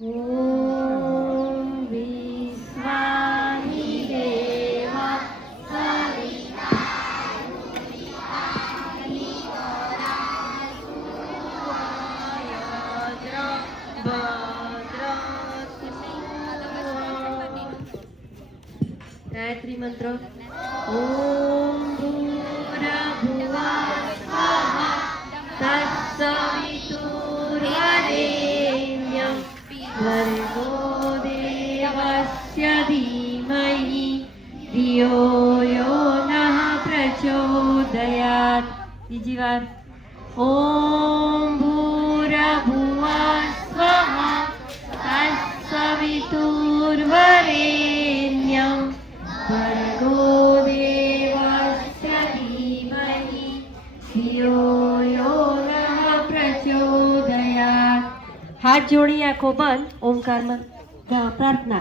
ॐ विश्वानि देव गायत्री मंत्र ओम भूर्भुवः स्वः तत्सवितुर्वरेण्यं भर्गो देवस्य धीमहि धियो यो नः प्रचोदयात्। बीजी बार ओम भूर्भुवः स्वः तत्सवितुर्वरेण्यं भर्गो देवस्य धीमहि धियो यो नः प्रचोदयात्। हाथ जोड़ी आंखों बंद ओंकार में प्रार्थना।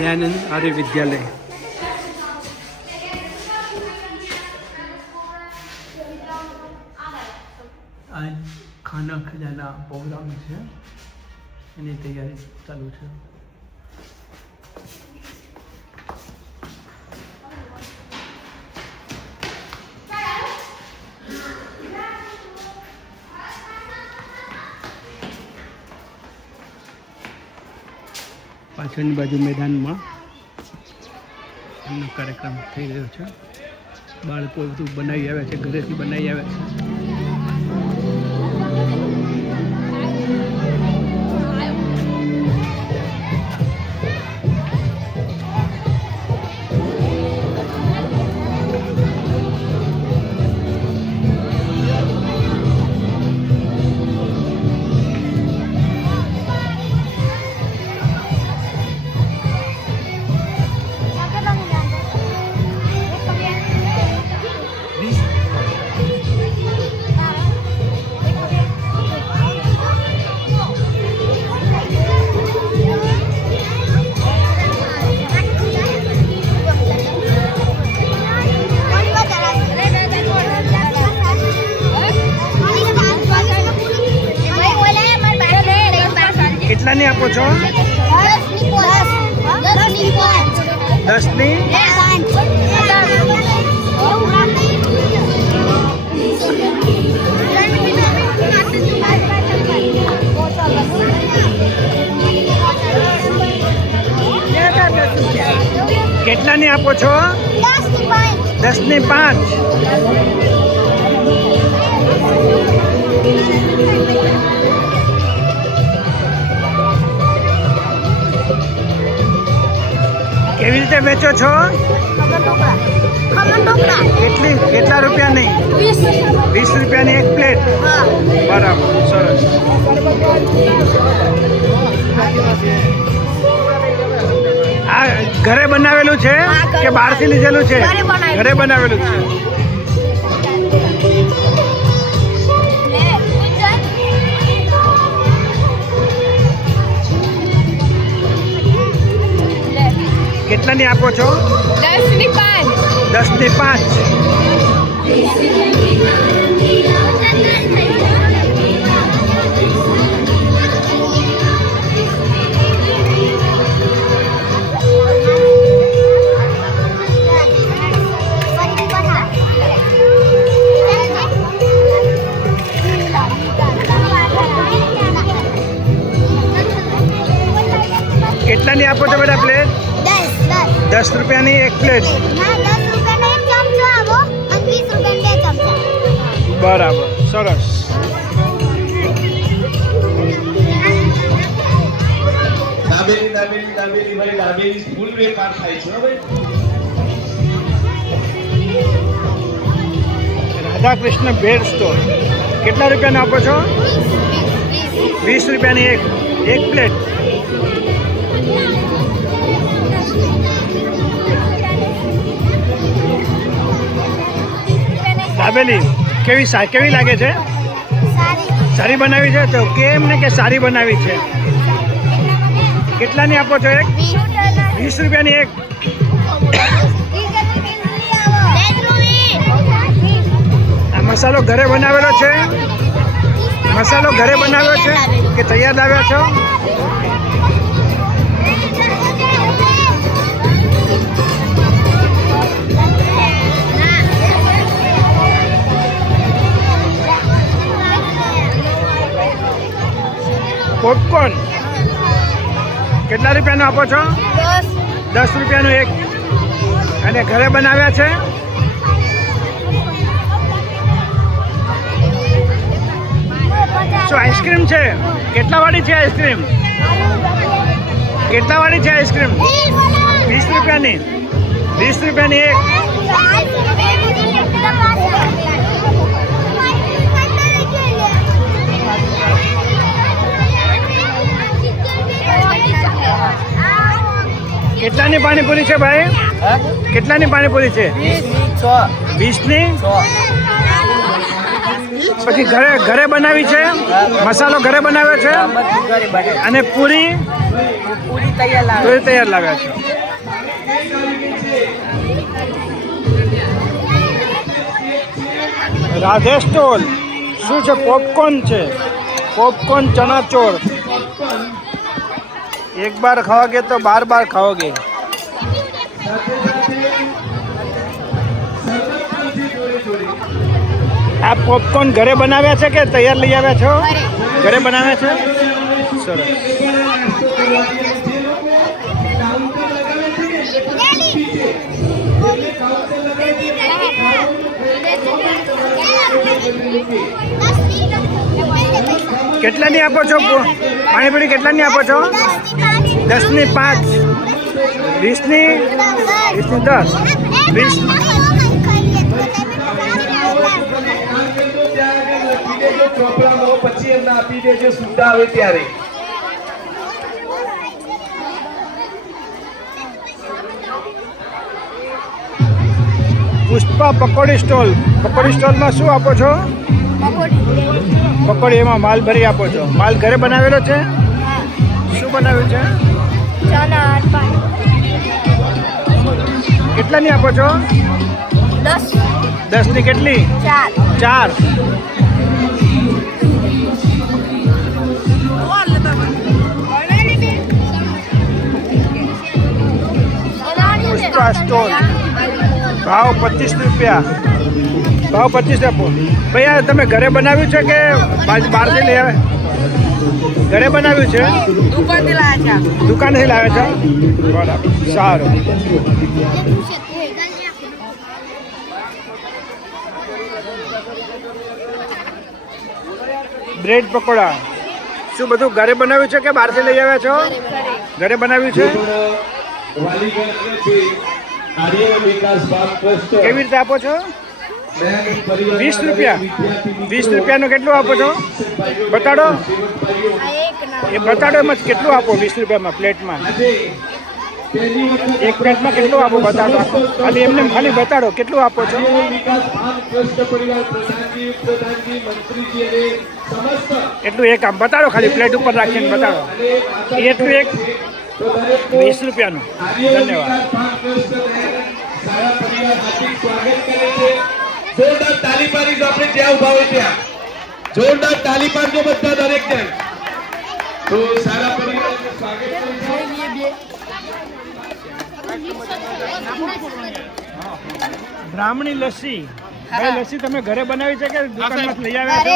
दयानंद आर्य विद्यालय आज खाना खजाना प्रोग्राम है एनी तैयारी चालू है। પાછળની બાજુ મેદાનમાં એમનો કાર્યક્રમ થઈ રહ્યો છે। બાળકો બધું બનાવી આવ્યા છે, ઘરેથી બનાવી આવ્યા છે। કેટલાની આપો છો? 10ની 5 કેટલાની આપો છો? 10ની 5 કેવી રીતે વેચો છો? કેટલા રૂપિયાની? 20 રૂપિયાની એક પ્લેટ। બરાબર, સરસ। આ ઘરે બનાવેલું છે કે બહારથી લીધેલું છે? ઘરે બનાવેલું છે। કેટલાની આપો છો? 10ની 5 10ની 5 કેટલાની આપો છો બેટા પ્લેટ? 10 રૂપિયાની એક પ્લેટ। બરાબર, સરસ। દાબેલી ફૂલ વેપાર થાય છે હવે। રાધા કૃષ્ણ ભેળ સ્ટોર કેટલા રૂપિયાનો આપો છો? 20 રૂપિયાની એક પ્લેટ। દાબેલી કેવી લાગે છે? સારી બનાવી છે. તો કેમ ને કે સારી બનાવી છે? કેટલાની આપો છો એક? 20 રૂપિયાની એક. આ મસાલો ઘરે બનાવેલો છે? મસાલો ઘરે બનાવ્યો છે કે તૈયાર લાવ્યા છો? પોપકોર્ન કેટલા રૂપિયાનો આપો છો? 10 રૂપિયાનું એક. અને ઘરે બનાવ્યા છે? શું આઈસ્ક્રીમ છે? કેટલા વાળી છે આઈસ્ક્રીમ? કેટલા વાળી છે આઈસ્ક્રીમ? 20 રૂપિયાની. 20 રૂપિયાની એક. કેટલાની પાણીપુરી છે ભાઈ? કેટલાની પાણીપુરી છે? 20ની. પછી ઘરે બનાવી છે? મસાલો ઘરે બનાવ્યો છે? અને પૂરી તૈયાર લાવ્યા છે. રાધે સ્ટોલ. શું છે? પોપકોર્ન છે. પોપકોર્ન ચના ચોર. एक बार खाओगे तो बार बार खाओगे. आप पॉपकॉर्न घरे बनाव्या છે કે તૈયાર લઈ આવ્યા છો? ઘરે બનાવ્યા છે. સરસ. કેટલાની આપો છો પાણીપુરી? કેટલાની આપો છો? 10ની 5. 20ની 10. 20. પછી એમને આપી દેજો સુધા આવે ત્યારે. પુષ્પા પકોડી સ્ટોલ. પકોડી સ્ટોલમાં શું આપો છો? પકોડી. એમાં માલ ભરી આપો છો? માલ ઘરે બનાવેલો છે? શું બનાવ્યું છે? કેટલાની આપો છો? 10ની કેટલી? 4. પુષ્પા સ્ટોલ. ભાવ 25 રૂપિયા. ભાવ 25 આપો. ભાઈ તમે ઘરે બનાવ્યું છે કે બહારથી લઈ આવે? ઘરે બનાવ્યું છે? દુકાનથી લાવ્યા છે. બરાબર. સારું. બ્રેડ પકોડા. શું બધું ઘરે બનાવ્યું છે કે બહારથી લઈ આવ્યા છો? ઘરે બનાવ્યું છે. કેવી રીતે આપો છો? 20 રૂપિયા. 20 રૂપિયાનું કેટલું આપો છો? બતાડો. એ બતાડો એમ જ કેટલું આપો? 20 રૂપિયામાં પ્લેટમાં. એક પ્લેટમાં કેટલું આપો? બતાડો. ખાલી એમને ખાલી બતાડો કેટલું આપો છો? એટલું એક આમ બતાડો. ખાલી પ્લેટ ઉપર રાખીને બતાડો. એટલું એક 20 રૂપિયાનું. ધન્યવાદ. જોરદાર તાલી પાડીશું. આપણે જ્યાં ઉભા હોય ત્યાં જોરદાર તાલી પાડજો બધા દરેક જણ. તો સારા પરિવારનું સ્વાગત કરીશું. બ્રાહ્મણી લસ્સી. ભાઈ લસ્સી તમે ઘરે બનાવી છે કે દુકાનમાંથી લઈ આવ્યા છો?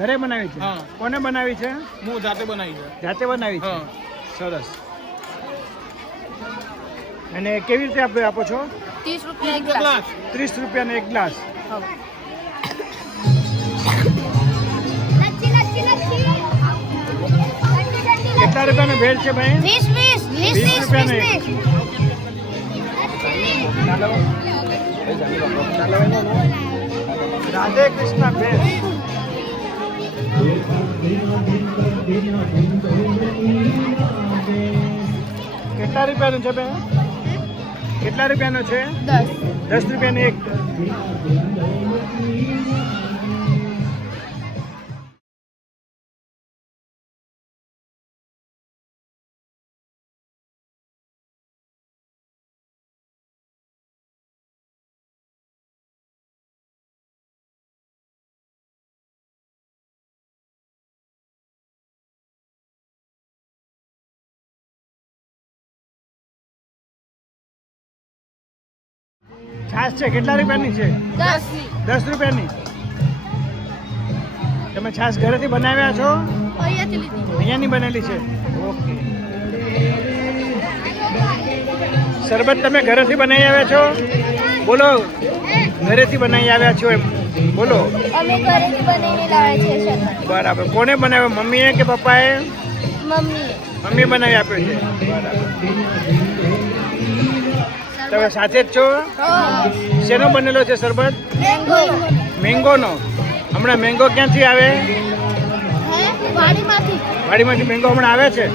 ઘરે બનાવી છે. કોને બનાવી છે? હું જાતે બનાવી છે. જાતે બનાવી છે. સરસ. અને કેવી રીતે આપો છો? 30 રૂપિયા એક ગ્લાસ. 30 રૂપિયાનો એક ગ્લાસ. કેટલા રૂપિયાનો ભેળ છે ભાઈ? 20 રૂપિયાનો એક. રાધે કૃષ્ણ ભેળ. કેટલા રૂપિયાનું છે બેન? કેટલા રૂપિયાનો છે? 10 રૂપિયાનો એક. છાશ છે કેટલા રૂપિયાની છે? 10 રૂપિયાની. તમે છાશ ઘરેથી બનાવ્યા છો? અહીંયાની બનેલી છે. ઓકે. શરબત તમે ઘરેથી બનાવી આવ્યા છો? બોલો, ઘરેથી બનાવી આવ્યા છો એમ બોલો. અમે ઘરેથી બનાવીને લાવ્યા છીએ શરબત. બરાબર. કોને બનાવ્યો, મમ્મીએ કે પપ્પાએ? મમ્મીએ. મમ્મીએ બનાવી આપ્યો છે. બરાબર. તમે સાથે જ છો? શેનો બનેલો છે શરબત? મેંગોનો. હમણાં મેંગો ક્યાંથી આવે? વાડીમાંથી મેંગો હમણાં આવે છે.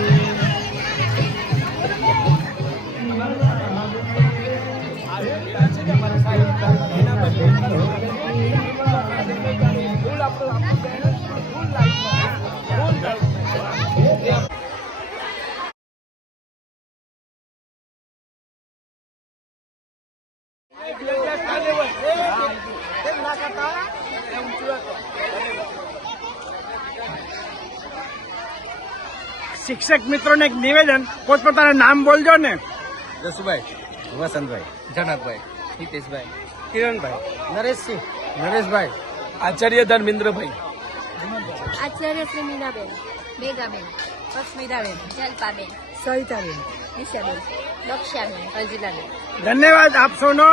શિક્ષક મિત્રોને એક નિવેદન, પોતપોતાનું નામ બોલજો ને. જસુભાઈ, વસંતભાઈ, જનકભાઈ, હિતેશભાઈ, કિરણભાઈ, નરેશસિંહ, નરેશભાઈ, આચાર્ય ધર્મેન્દ્રભાઈ, આચાર્ય શ્રી મીનાબેન, મેઘાબેન, અસ્મિતાબેન, જલ્પાબેન, સવિતાબેન, દિશાબેન, લક્ષ્યાબેન, અંજલાબેન. ધન્યવાદ આપ સૌનો.